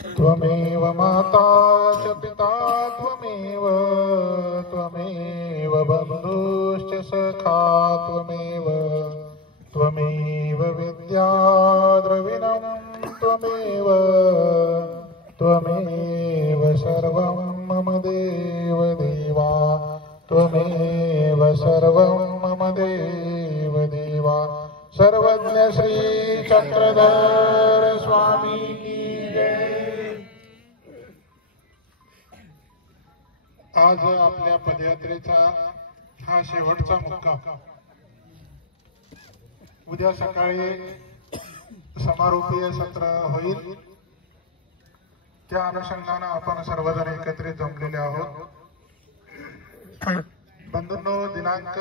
त्वमेव माता च पिता त्वमेव त्वमेव बन्धुश्च सखा त्वमेव त्वमेव विद्या द्रविणं त्वमेव त्वमेव सर्वं मम देव देवा त्वमेव सर्वं मम देव देवा। सर्वज्ञ श्री चक्रधर स्वामी की जय। आज आपल्या पदयात्रेचा हा शेवटचा मुक्काम। उद्या सकाळी समारोपीय सत्र होईल, त्या अनुषंगाने आपण सर्वजण एकत्रित जमलेले आहोत। बंधूंनो, दिनांक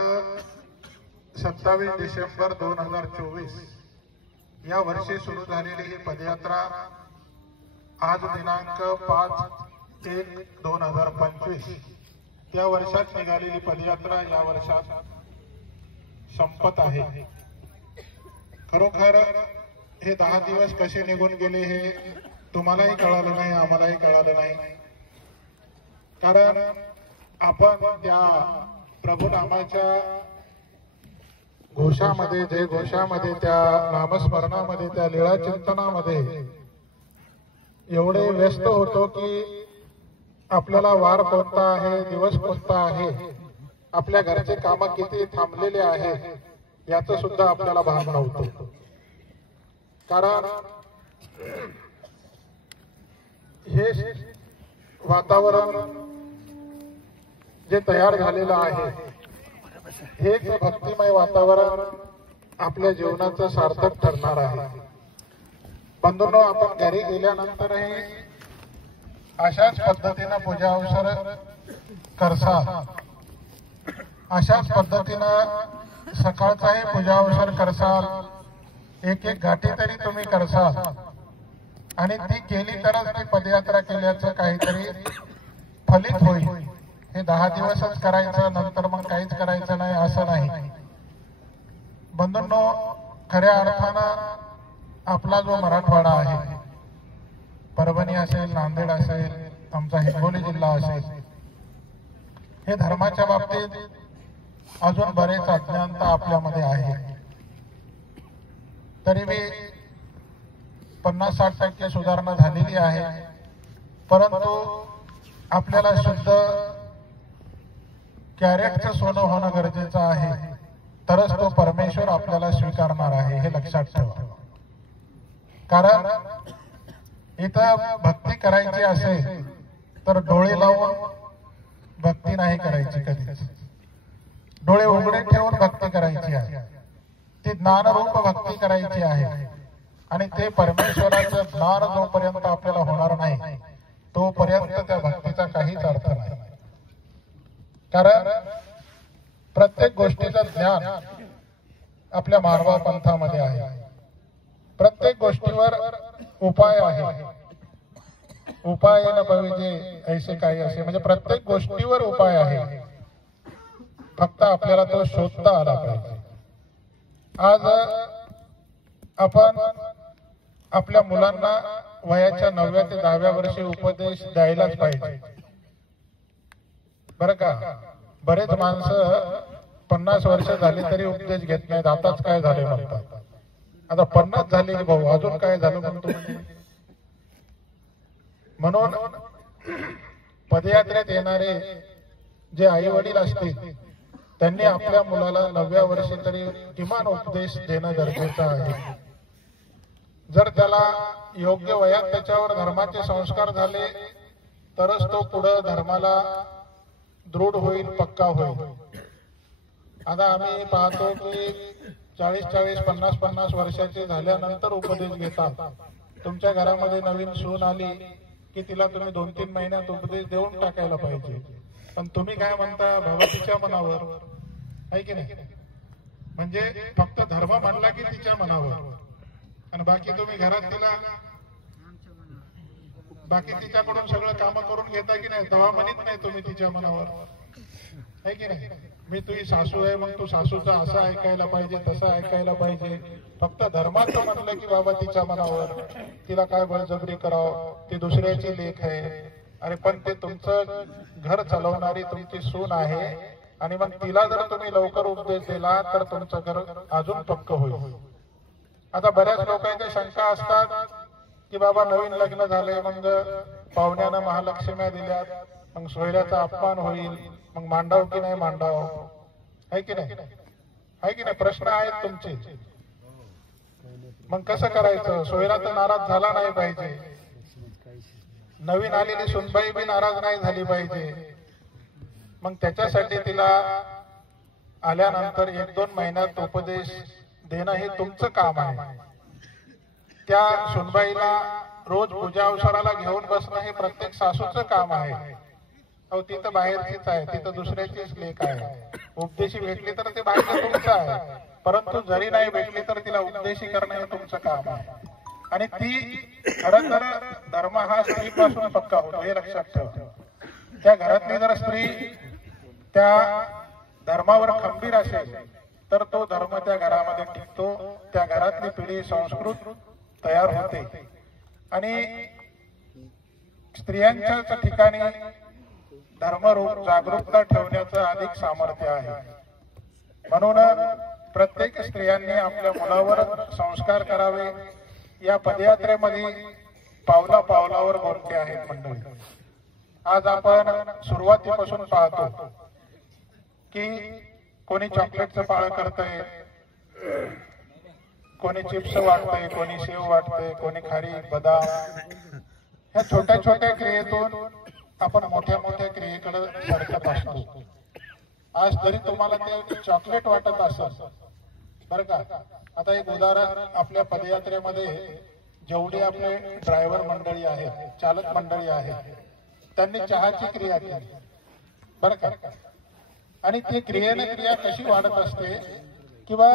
27 डिसेंबर 2024 या वर्षी सुरू झालेली ही पदयात्रा आज दिनांक 5/1/2025 त्या वर्षात निघालेली पदयात्रा या वर्षात संपत आहे। खरोखर हे 10 दिवस कसे निघून गेले हे तुम्हालाही कळालं नाही, आम्हालाही कळालं नाही। कारण आपण त्या प्रभू नामाच्या घोषामध्ये, जय घोषामध्ये, त्या नामस्मरणामध्ये, त्या लीळा चिंतनामध्ये एवढे व्यस्त होतो की आपल्याला वार कोणता आहे, दिवस कोणता आहे, आपल्या घरचे काम किती थांबलेले आहे याचं सुद्धा आपल्याला भान नव्हतं। कारण हे वातावरण जे तयार झालेलं आहे हेच भक्तिमय वातावरण आपल्या जीवनाचं सार्थक ठरणार आहे। बंधूंनो, आपण घरी गेल्यानंतरही अशाच पद्धतीनं पूजा अवसर करसाल, अशाच पद्धतीनं सकाळचाही पूजा अवसर करसाल, एक एक घाटी तरी तुम्ही करसाल आणि ती केली तरच ती पदयात्रा केल्याचं काहीतरी फलित होईल। हे 10 दिवसच करायचं, नंतर मग काहीच करायचं नाही असं नाही। बंधूंनो, खऱ्या अर्थानं आपला जो मराठवाडा आहे, परभणी असेल, नांदेड असेल, आमचा हिंगोली जिल्हा असेल, हे धर्माच्या बाबतीत अजून बरेच अज्ञानता आपल्यामध्ये आहे। तरी बी 50-60% सुधारणा झालेली आहे, परंतु आपल्याला शुद्ध कॅरेटचं सोनं होणं गरजेचं आहे, तरच तो परमेश्वर आपल्याला स्वीकारणार आहे, हे लक्षात ठेवा। कारण इथं भक्ती करायची असेल तर डोळे लावून भक्ती नाही करायची, कधीच डोळे उघडे ठेवून भक्ती करायची आहे। ती ज्ञानरूप भक्ती करायची आहे आणि ते परमेश्वराचं ज्ञान जोपर्यंत आपल्याला होणार नाही तोपर्यंत त्या भक्तीचा काहीच अर्थ नाही। कारण प्रत्येक गोष्टीचं ज्ञान आपल्या मारवा पंथामध्ये आहे, प्रत्येक गोष्टीवर उपाय आहे। उपाय न पाहिजे ऐसे काही असे, म्हणजे प्रत्येक गोष्टीवर उपाय आहे, फक्त आपल्याला तो शोधता आला पाहिजे। आज आपण आपल्या मुलांना वयाच्या 9व्या ते 10व्या वर्षी उपदेश द्यायलाच पाहिजे, बरं का। बरेच माणसं 50 वर्ष झाली तरी उपदेश घेत नाहीत, आताच काय झाले म्हणतात। आता 50 झाले की भाऊ अजून काय झालं म्हणतो। म्हणून पदयात्रेत येणारे जे आई वडील असतील त्यांनी आपल्या मुलाला 9व्या वर्षी तरी किमान उपदेश देणं गरजेचं आहे। जर त्याला योग्य वयात त्याच्यावर धर्माचे संस्कार झाले तरच तो पुढे धर्माला दृढ होईल, पक्का होईल। आता आम्ही पाहतो की 40-40, 50-50 वर्षाचे झाल्यानंतर उपदेश घेतात। तुमच्या घरामध्ये नवीन सून आली की तिला तुम्ही 2-3 महिन्यात उपदेश देऊन टाकायला पाहिजे, पण तुम्ही काय म्हणता, भगवतीच्या मनावर आहे की नाही। म्हणजे फक्त धर्म म्हणला की तिच्या मनावर, आणि बाकी तुम्ही घरात तिला बाकी तिच्याकडून सगळं काम करून घेता की नाही, दवा म्हणत नाही तुम्ही तिच्या मनावर, आहे की नाही। मी तुझी सासू आहे मग तू सासूचं असं ऐकायला पाहिजे तसं ऐकायला पाहिजे. फक्त धर्माचं म्हणलं की बाबा तिच्या मनावर तिला काय बळजबरी करावं, ती दुसऱ्याची लेक आहे. अरे पण ते तुमचं घर चालवणारी तुमची सून आहे आणि मग तिला जर तुम्ही लवकर उपदेश दिला तर तुमचं घर अजून पक्क होईल. आता बऱ्याच लोकांच्या शंका असतात की बाबा नवीन लग्न झाले, मग पाहुण्यानं महालक्ष्म्या दिल्यात, मग सोयऱ्याचा अपमान होईल, मग मांडाव की नाही मांडाव, आहे की नाही, आहे की नाही, प्रश्न आहेत तुमचे. मग कसं करायचं, सोयरा तर नाराज झाला नाही पाहिजे, नवीन आलेली सुनबाई बी नाराज नाही झाली पाहिजे. मग त्याच्यासाठी तिला आल्यानंतर 1-2 महिन्यात उपदेश देणं हे तुमचं काम आहे. त्या सुनबाईला रोज पूजा अवसराला घेऊन बसणं हे प्रत्येक सासूचं काम आहे. अहो ती तर बाहेरचीच आहे, ती तर दुसऱ्याचीच लेक आहे. उपदेशी भेटली तर ते भाग्य तुमचं आहे, परंतु जरी नाही भेटली तर तिला उपदेशी करणं हे तुमचं काम आहे. आणि ती खरं तर धर्म हा स्त्रीपासून पक्का होतो हे लक्षात ठेवा. त्या घरातली जर स्त्री त्या धर्मावर खंबीर असेल तर तो धर्म त्या घरामध्ये टिकतो, त्या घरातली पिढी संस्कृत तयार होते. आणि स्त्रियांच्या ठिकाणी धर्मरूप जागरूकता ठेवण्याचं अधिक सामर्थ्य आहे. म्हणून प्रत्येक स्त्रियांनी आपल्या मुलावर संस्कार करावे. या पदयात्रेमध्ये पावला पावलावर बोलके आहेत मंडळी. आज आपण सुरुवातीपासून पाहतो की कोणी चॉकलेटचं पाळं करतंय, कोणी चिप्स वाटतंय, कोणी शेव वाटतंय, कोणी खारी बदाम. ह्या छोट्या छोट्या क्रियेतून आपण मोठ्या मोठ्या क्रियेकडे सरकत असतो. आज जरी तुम्हाला ते चॉकलेट वाटत असेल बरं का. आता एक उदाहरण, आपल्या पदयात्रेमध्ये जेवढे आपले ड्रायव्हर मंडळी आहेत, चालक मंडळी आहेत, त्यांनी चहाची क्रिया केली बरं का. आणि ती क्रियेने क्रिया कशी वाढत असते किंवा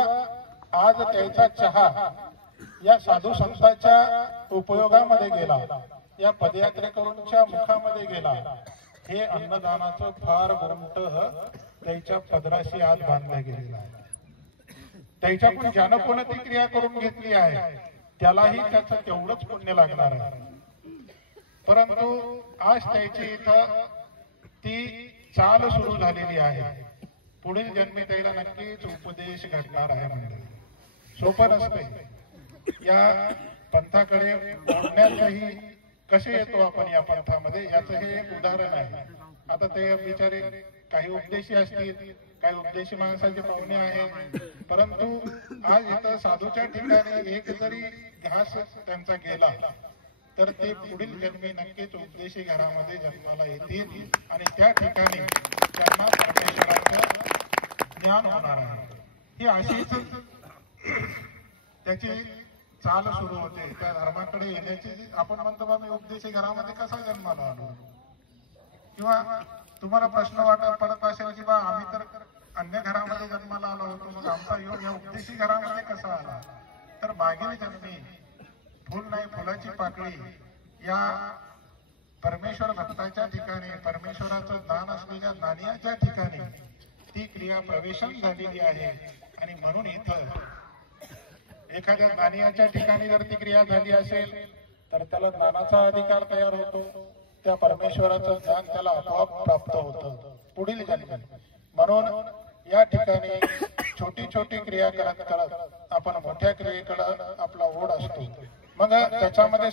आज त्याचा चहा या साधू संतांच्या उपयोगामध्ये गेला, या पदयात्रेकरूंच्या मुखामध्ये गेला. हे अन्नदानाचं फार मोठं त्याच्या पदराशी आज बांधलं गेलेलं आहे. त्याच्याकडून ज्यानं कोण ती क्रिया करून घेतली आहे त्यालाही त्याचं तेवढंच पुण्य लागणार आहे. परंतु आज त्याची इथं ती चाल सुरू झालेली आहे. पुढील जन्मी त्याला नक्कीच उपदेश घडणार आहे. म्हणजे सोपं नसते. या पंथाकडे ओढण्याचंही कसे येतो आपण या पंथामध्ये याचं हे एक उदाहरण आहे. आता ते बिचारे काही उपदेशी असतील, काही उपदेशी माणसाचे पाहुणे आहेत, परंतु आज इथं साधूच्या ठिकाणी एक जरी घास त्यांचा गेला तर ते पुढील जन्मी नक्कीच उपदेशी घरामध्ये जन्माला येतील आणि त्या ठिकाणी त्यांना परमेश्वराचं ज्ञान होणार आहे. ही अशीच त्याची चाल सुरू होते. त्या धर्माकडे येण्याची आपण म्हणतो बा मी उपदेशी घरामध्ये कसा जन्माला आलो, किंवा तुम्हाला प्रश्न पडत असेल की बा आम्ही तर अन्य घरामध्ये जन्माला आलो होतो, मग आमचा योग या उपदेशी घरामध्ये कसा आला. तर मागील जन्मी फुल नाही फुलाची पाकळी या परमेश्वर भक्ताच्या ठिकाणी, परमेश्वराचं दान असलेल्या दानियाच्या ठिकाणी ती क्रिया प्रवेशन झालेली आहे. आणि म्हणून इथं एखाद्या दानियाच्या ठिकाणी जर ती क्रिया झाली असेल तर त्याला दानाचा अधिकार तयार होतो, त्या परमेश्वराचं दान त्याला आपोआप प्राप्त होतं पुढील जन्मी. म्हणून या ठिकाणी छोटी छोटी क्रिया करत करत आपण मोठ्या क्रियेकडे आपला ओढ असतो. मग त्याच्यामध्ये